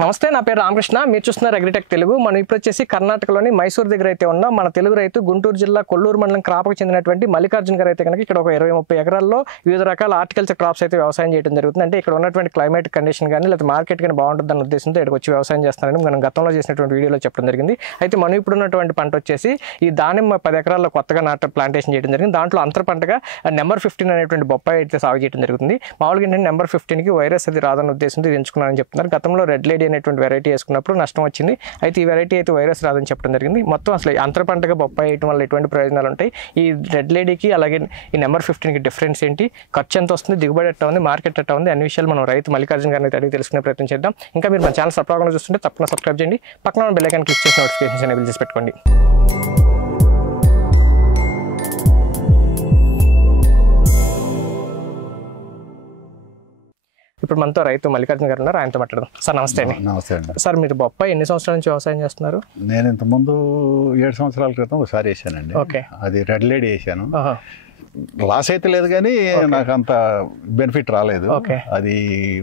నమస్తే, నా పేరు రామకృష్ణ. మీరు చూస్తున్నారు అగ్రిటెక్ తెలుగు. మనం ఇప్పుడు వచ్చేసి కర్ణాటకలోని మైసూర్ దగ్గర అయితే ఉన్నాం. మన తెలుగు రైతు గుంటూరు జిల్లా కొల్లూరు మండలం క్రాప్కి చెందినటువంటి మల్లికార్జున్ గారు అయితే కనుక ఇక్కడ ఒక 20-30 ఎకరాల్లో వివిధ రకాల హార్టికల్చర్ క్రాప్స్ అయితే వ్యవసాయం చేయడం జరుగుతుంది. అంటే ఇక్కడ ఉన్నటువంటి క్లైమేట్ కండిషన్ కానీ లేదా మార్కెట్ కానీ బాగుంటుందన్న ఉద్దేశంతో ఇక్కడికి వచ్చి వ్యవసాయం చేస్తారని మనం గతంలో చేసినటువంటి వీడియోలో చెప్పడం జరిగింది. అయితే మనం ఇప్పుడు ఉన్నటువంటి పంట వచ్చేసి ఈ దానిమ్మ 10 ఎకరాల్లో కొత్తగా ప్లాంటేషన్ చేయడం జరిగింది. దాంట్లో అంతర పంటగా నెంబర్ 15 అనేటువంటి బొప్పాయి అయితే సాగు చేయడం జరుగుతుంది. మామూలుగా ఏంటంటే నెంబర్ 15కి వైరస్ అది రాదన్న ఉద్దేశంతో ఇది ఎంచుకున్నారని చెప్తున్నారు. గతంలో రెడ్ లేడీ అనేటువంటి వెరైటీ వేసుకున్నప్పుడు నష్టం వచ్చింది. అయితే ఈ వెరైటీ అయితే వైరస్ రాదని చెప్పడం జరిగింది. మొత్తం అసలు అంతర పంటగా బొప్పాయి వేయడం వల్ల ఎటువంటి ప్రయోజనాలు ఉంటాయి, ఈ రెడ్ లేడీకి అలాగే ఈ నెంబర్ 15కి డిఫరెన్స్ ఏంటి, ఖర్చు ఎంత వస్తుంది, దిగుబడి ఎట్లా ఉంది, మార్కెట్ ఎట్లా ఉంది, అన్ని విషయాలు మనం రైతు మల్లికార్జున్ గారిని అడిగి తెలుసుకునే ప్రయత్నం చేద్దాం. ఇంకా మీరు మన ఛానల్ సబ్స్క్రైబ్ చూస్తుంటే తప్పకుండా సబ్స్క్రైబ్ చేయండి. పక్కన ఉన్న బెల్ ఐకాన్ క్లిక్ చేసి నోటిఫికేషన్స్ ఎనేబుల్ చేసి పెట్టుకోండి. ఇప్పుడు మనతో రైతు మల్లికార్జున్ గారు ఉన్నారు, ఆయనతో మాట్లాడదాం. సార్ నమస్తే అండి. నమస్తే అండి. సార్ మీరు బొప్పాయి ఎన్ని సంవత్సరాల నుంచి వ్యవసాయం చేస్తున్నారు? నేను ఇంతకుముందు 7 సంవత్సరాల క్రితం ఒకసారి వేసానండి. ఓకే. అది రెడ్ లేడీ వేసాను. లాస్ అయితే లేదు కానీ నాకు అంత బెనిఫిట్ రాలేదు. అది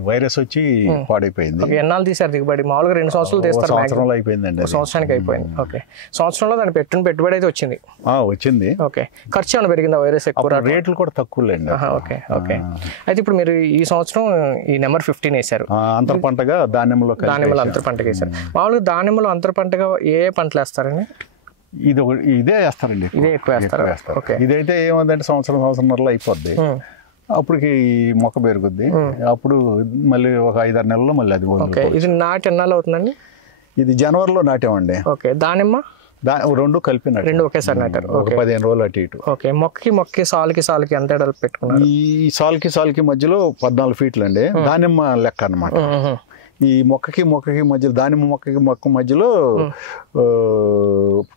వైరస్ వచ్చి పాడైపోయింది. ఎన్నాళ్ళు తీసారు దిగుబడి? మామూలుగా 2 సంవత్సరాలు తీస్తారు. సంవత్సరంలో అయిపోయిందండి. సంవత్సరానికి అయిపోయింది. ఓకే. సంవత్సరంలో దాన్ని పెట్టుబడి అయితే వచ్చింది. వచ్చింది. ఓకే. ఖర్చు ఏమైనా పెరిగిందా? వైరస్ ఎక్కువ, రేట్లు కూడా తక్కువలేండి. Okay okay. అయితే ఇప్పుడు మీరు ఈ సంవత్సరం ఈ నెంబర్ 15 వేశారు. అంతర పంటగా దానిమ్మలో అంతర పంటగా వేశారు. మామూలుగా దానిమ్మలో అంతర పంటగా ఏ పంటలు వేస్తారండి? ఇదే వేస్తారండి. ఇదే ఎక్కువ వేస్తారు. ఇదైతే ఏముందంటే సంవత్సరంన్నరలో అయిపోద్ది. అప్పటికి మొక్క పెరుగుద్ది. అప్పుడు మళ్ళీ ఒక 5-6 నెలల్లో మళ్ళీ అది. ఇది నాటి ఎన్నాళ్ళు అవుతుందండి? ఇది జనవరిలో నాటామండి. ఓకే. దానిమ్మ రెండు కలిపి రెండు ఒకేసారి నాటారు. 15 రోజులు అటు ఇటు. ఓకే. మొక్కకి సాలుకి ఎంత ఎడలు పెట్టుకున్నారు? ఈ సాలుకి మధ్యలో 14 ఫీట్లు అండి. దానిమ్మ లెక్క అన్నమాట. ఈ మొక్కకి మధ్యలో దానిమ్మ మొక్క మధ్యలో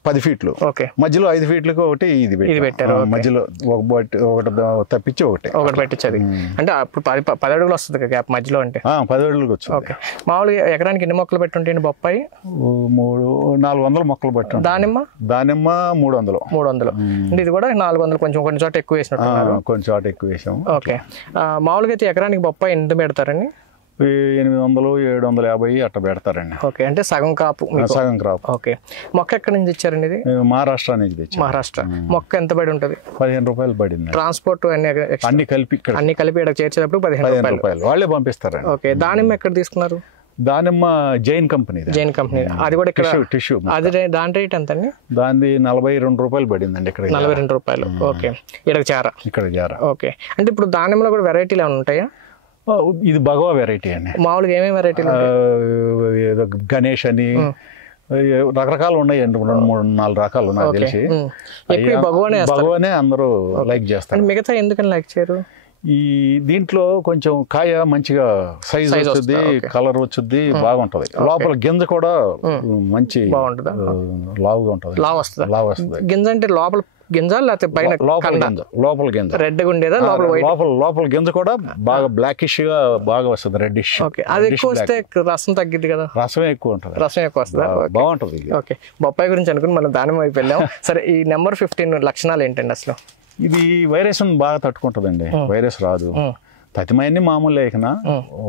10 ఫీట్లు, మధ్యలో 5 ఫీట్లకు ఒకటి ఇది పెట్టారు. మధ్యలో ఒకటి తప్పించి ఒకటి పెట్టించది. అంటే అప్పుడు 10 అడుగులు వస్తుంది గ్యాప్ మధ్యలో. అంటే 10 అడుగులకు వచ్చింది. ఓకే. మామూలుగా ఎకరానికి ఎన్ని మొక్కలు పెట్టుంటాయండి బొప్పాయి? 400 మొక్కలు పెట్టాం. దానిమ్మ 300. అంటే ఇది కూడా 400, కొన్ని చోట ఎక్కువ వేసినట్టు. కొన్ని చోట ఎక్కువ వేసాం. ఓకే. మామూలుగా అయితే ఎకరానికి బొప్పాయి ఎంత పెడతారండి? 800, 750 అట్లా పెడతారండి. ఓకే. అంటే సగం క్రాప్. ఓకే. మొక్క ఎక్కడి నుంచి ఇచ్చారండి? ఇది మహారాష్ట్ర నుంచి తెచ్చారు. మహారాష్ట్ర. మొక్క ఎంత పడి ఉంటుంది? 15 రూపాయలు పడింది. ట్రాన్స్పోర్ట్ అన్ని కలిపి ఇక్కడ చేర్చేటప్పుడు 15 రూపాయలు వాళ్ళే పంపిస్తారండి. ఓకే. దానిమ్మ ఎక్కడ తీసుకున్నారు? దానిమ్మ జైన్ కంపెనీ. అది కూడా ఇక్కడ టిష్యూ. అది దాని రేట్ ఎంత అండి? దాని 42 రూపాయలు పడిందండి. ఇక్కడ 42 రూపాయలు. ఓకే. ఇక్కడ చేర. ఓకే. అంటే ఇప్పుడు దానిమ్మలో కూడా వెరైటీలు ఏమైనా ఉంటాయా? ఇది భగవా వెరైటీ అండి. మామూలుగా ఏమేమి వెరైటీలు? ఏదో గణేష్ అని రకరకాలు ఉన్నాయండి. 2-3-4 రకాలు నాకు తెలిసి. భగవానే అందరూ లైక్ చేస్తారు. మిగతా ఎందుకని లైక్ చేయరు? ఈ దీంట్లో కొంచెం కాయ మంచిగా సైజ్ వచ్చుద్ది, కలర్ వచ్చుద్ది, బాగుంటది. లోపల గింజ కూడా మంచి లావుగా ఉంటది. లావు వస్తుంది. గింజ అంటే లోపల గింజ లేకపోతే పైన? లోపల గింజ రెడ్గా ఉండేదా? లోపల గింజ కూడా బాగా బ్లాకిష్ గా బాగా వస్తుంది, రెడ్డిష్. అది ఎక్కువ వస్తే రసం తగ్గిద్ది కదా? రసమే ఎక్కువ ఉంటుంది. రసం ఎక్కువ వస్తుందా? బాగుంటది. ఓకే. బొప్పాయి గురించి అనుకుని మనం దానిమ్మ వైపు వెళ్ళాం. సరే, ఈ నెంబర్ 15 లక్షణాలు ఏంటండి అసలు? ఇది వైరస్ బాగా తట్టుకుంటదండి. వైరస్ రాదు. తతిమయన్ని మామూలు లేకనా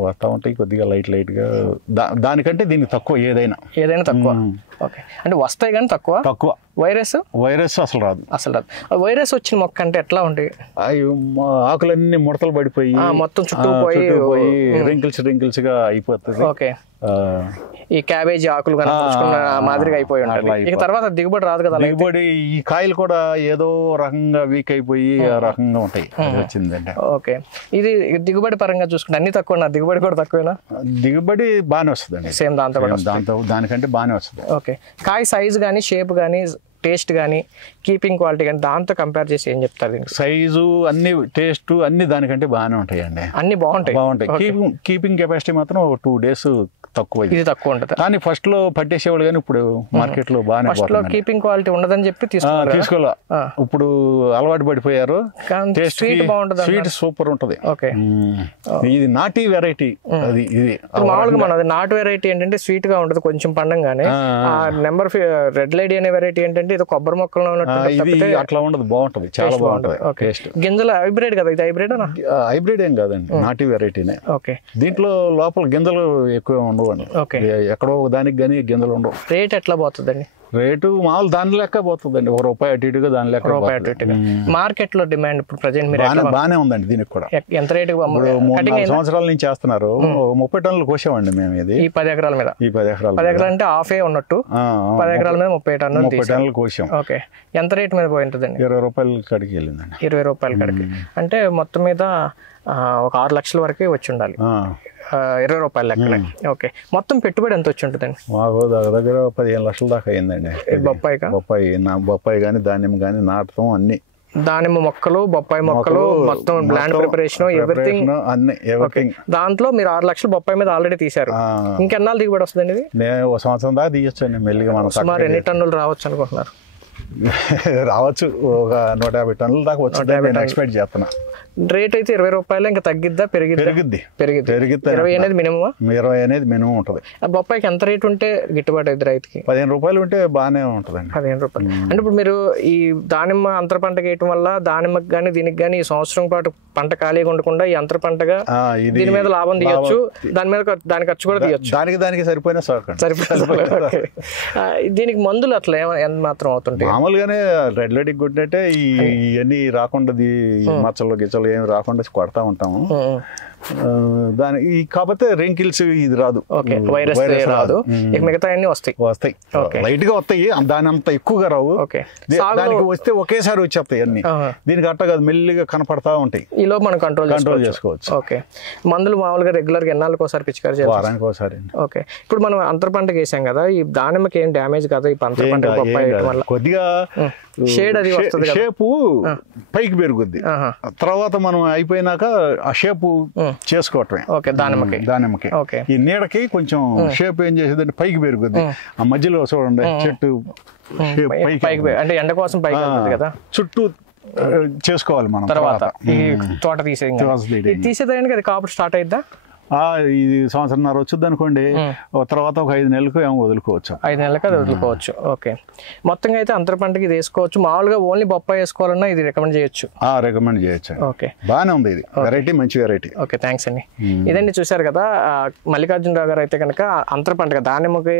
వస్తా ఉంటాయి కొద్దిగా లైట్ గా. దానికంటే దీనికి తక్కువ. ఏదైనా తక్కువ. ఓకే. అంటే వస్తాయి కానీ తక్కువ. వైరస్ అసలు రాదు. వైరస్ వచ్చిన మొక్క అంటే ఎట్లా ఉంటాయి? ఆకులన్నీ ముడతలు పడిపోయి మొత్తం చుట్టూ పోయి రింకిల్స్ గా అయిపోతుంది. ఓకే. ఈ క్యాబేజీ ఆకులు మాదిరిగా అయిపోయి ఉంటాయి. ఇక తర్వాత దిగుబడి రాదు కదా? దిగుబడి ఈ కాయలు కూడా ఏదో రకంగా వీక్ అయిపోయి ఆ రకంగా ఉంటాయి. వచ్చిందంటే. ఓకే. ఇది దిగుబడి పరంగా చూసుకుంటే అన్ని తక్కువ, దిగుబడి కూడా తక్కువేనా? దిగుబడి బాగానే వస్తుంది. సేమ్ దానికంటే బాగానే వస్తుంది. ఓకే. కాయ సైజ్ కానీ షేప్ కానీ టేస్ట్ కానీ కీపింగ్ క్వాలిటీ కానీ దాంతో కంపేర్ చేసి ఏం చెప్తారు? సైజు అన్ని టేస్ట్ అన్ని దానికంటే బాగానే ఉంటాయండి. అన్ని బాగుంటాయి. కీపింగ్ కెపాసిటీ మాత్రం 2 days తక్కువ. ఇది తక్కువ ఉంటుంది. కానీ ఫస్ట్ లో పట్టేసేవాళ్ళు కానీ ఇప్పుడు మార్కెట్ లో బాగానే కీపింగ్ క్వాలిటీ ఉండదని చెప్పి తీసుకోలే. ఇప్పుడు అలవాటు పడిపోయారు. స్వీట్ సూపర్ ఉంటది. ఇది నాటి వెరైటీ. ఇది మామూలుగా మనది నాటు వెరైటీ ఏంటంటే స్వీట్ గా ఉంటది కొంచెం పండంగానే. నెంబర్ రెడ్ లేడీ అనే వెరైటీ ఏంటంటే ఇది కొబ్బరి మొక్కలో అట్లా ఉండదు. బాగుంటది, చాలా బాగుంటది. గింజలు హైబ్రిడ్ కదా? ఇది హైబ్రిడ్ ఏం కాదండి, నాటి వెరైటీనే. ఓకే. దీంట్లో లోపల గింజలు ఎక్కువ ఉండవండి. ఓకే. ఎక్కడో దానికి కానీ గింజలు ఉండవు. రేట్ ఎట్లా పోతుందండి? రేటు మామూలు దాని లెక్క పోతుందండి, ₹1 అటు ఇటుగా దాని లెక్క. మార్కెట్ లో డిమాండ్ ఇప్పుడు ప్రజెంట్ మీరు బాగానే ఉందండి దీనికి కూడా. ఎంత రేటు? 3-4 సంవత్సరాల నుంచి చేస్తున్నారు. 30 టన్నులు కోసామండి మేము ఇది ఈ 10 ఎకరాల మీద. ఈ 10 ఎకరాలు 10 ఎకరాలు అంటే హాఫే ఉన్నట్టు. 10 ఎకరాల మీద 30 టన్నులు 30 టన్నులు కోసాం. ఓకే. ఎంత రేట్ మీద పోయి ఉంటుందండి? ₹20 కాడికి వెళ్ళిందండి. ₹20 కాడికి అంటే మొత్తం మీద ఒక 6 లక్షల వరకే వచ్చి ఉండాలి. ₹20 లెక్కనే. ఓకే. మొత్తం పెట్టుబడి ఎంత వచ్చి ఉంటుందండి? మాకు దగ్గర 15 లక్షల దాకా అయిందండి. బొప్పాయి కానీ ధాన్యం కానీ నాటడం అన్ని. దానిమ్మ మొక్కలు, బొప్పాయి మొక్కలు, మొత్తం ల్యాండ్ ప్రిపరేషన్, ఎవ్రీథింగ్ అన్ని. దాంట్లో మీరు 6 లక్షలు బొప్పాయి మీద ఆల్రెడీ తీశారు. ఇంకెన్నాళ్ళు దిగుబడి వస్తుందండి ఇది? నేను 1 సంవత్సరం దాకా తీయొచ్చండి మెల్లిగా. మనం సుమారు ఎన్ని టన్నులు రావచ్చు అనుకుంటున్నారు? రావచ్చు, ఒక 150 టన్నుల దాకా వచ్చిందని ఎక్స్పెక్ట్ చేస్తున్నా. రేట్ అయితే ₹20, ఇంకా తగ్గిద్దా పెరిగిద్ది? 20 అనేది మినిమం. 20 అనేది మినిమం ఉంటుంది. బొప్పాయికి ఎంత రేట్ ఉంటే గిట్టుబాటు అయింది రైతుకి? ₹15 ఉంటే బాగానే ఉంటుందండి. ₹15. అంటే ఇప్పుడు మీరు ఈ దానిమ్మ అంతర పంట వేయటం వల్ల దానిమ్మకి కానీ దీనికి కానీ ఈ సంవత్సరం పాటు పంట ఖాళీగా ఉండకుండా ఈ అంతర పంటగా దీని మీద లాభం తీయొచ్చు, దాని ఖర్చు కూడా తీయొచ్చు. దానికి సరిపోయినా సరిపోతుంది. దీనికి మందులు అట్లా ఎంత మాత్రం అవుతుంటాయి? మామూలుగానే రెడ్ లైటింగ్ కొట్టినట్టే ఇవన్నీ రాకుండా, మచ్చలు గిచ్చలు ఏమి రాకుండా కొడతా ఉంటాము. దానికి కాకపోతే రింకిల్స్ ఇది రాదు, వైరస్ రాదు. మిగతా అన్ని వస్తాయి లైట్ గా వస్తాయి, దాని అంత ఎక్కువగా రావు. దానికి వస్తే ఒకేసారి వచ్చేస్తాయి అన్ని. దీనికి అట్ట కాదు, మెల్లిగా కనపడతా ఉంటాయి. ఈలో మనం కంట్రోల్ చేసుకోవచ్చు. ఓకే. మందులు మామూలుగా రెగ్యులర్ గా ఎన్నాళ్ళకి ఒకసారి పిచికారి చేయాలి? వారానికి ఒకసారి. ఓకే. ఇప్పుడు మనం అంతర పంటకి వేసాం కదా, ఈ దానిమ్మకి ఏం డ్యామేజ్ కదా ఈ అంతర పంట? కొద్దిగా షేడ్ అది వస్తుంది, షేపు పైకి పెరుగుద్ది. తర్వాత మనం అయిపోయినాక ఆ షేపు చేసుకోవటమే. ఓకే. దానిమ్మకి ఈ నీడకి కొంచెం షేప్ ఏం చేసేదంటే పైకి పెరుగుద్ది. ఆ మధ్యలో చూడండి చెట్టు పైకి, అంటే ఎండ కోసం పైకి వెళ్తుంది కదా, చుట్టూ చేసుకోవాలి మనం. తర్వాత తోట తీసేదానికి అది కాపు స్టార్ట్ అయిద్దా? ఇది 1.5 సంవత్సరం వచ్చుద్ది అనుకోండి. తర్వాత ఒక 5 నెలలకు ఏమో వదులుకోవచ్చు. 5 నెలలకు అది వదులుకోవచ్చు. ఓకే. మొత్తంగా అయితే అంతర పంటకి ఇది వేసుకోవచ్చు. మామూలుగా ఓన్లీ బొప్పాయి వేసుకోవాలన్నా ఇది రికమెండ్ చేయొచ్చు. రికమెండ్ చేయొచ్చు. ఓకే. బాగానే ఉంది ఇది వెరైటీ, మంచి వెరైటీ. ఓకే. థ్యాంక్స్ అండి. ఇదండి చూసారు కదా, మల్లికార్జునరావు గారు అయితే కనుక అంతర పంటగా దానిమ్మకి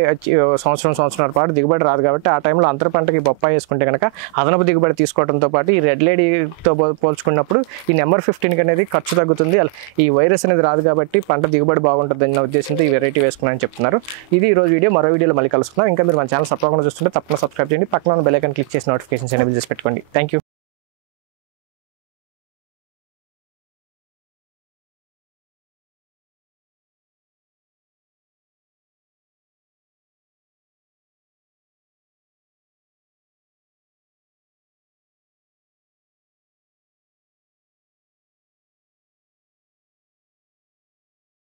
సంవత్సరం పాటు దిగుబడి రాదు కాబట్టి ఆ టైంలో అంతర పంటకి బొప్పాయి వేసుకుంటే కనుక అదనపు దిగుబడి తీసుకోవడంతో పాటు ఈ రెడ్ లేడీతో పోల్చుకున్నప్పుడు ఈ నెంబర్ 15 అనేది ఖర్చు తగ్గుతుంది. ఈ వైరస్ అనేది రాదు కాబట్టి పంట దిగుబడి బాగుంటుంది అన్న ఉద్దేశంతో ఈ వెరైటీ వేసుకున్నానని చెప్తున్నారు. ఇది ఈ రోజు వీడియో. మరో వీడియోలో మళ్ళీ కలుసుకుందాం. ఇంకా మీరు మన ఛానల్ తప్పకుండా చూస్తుంటే తప్పకుండా సబ్స్క్రైబ్ చేయండి. పక్కన బెల్ ఐకాన్ క్లిక్ చేసి నోటిఫికేషన్స్ ఎనేబుల్ చేసి పెట్టుకోండి. Thank you.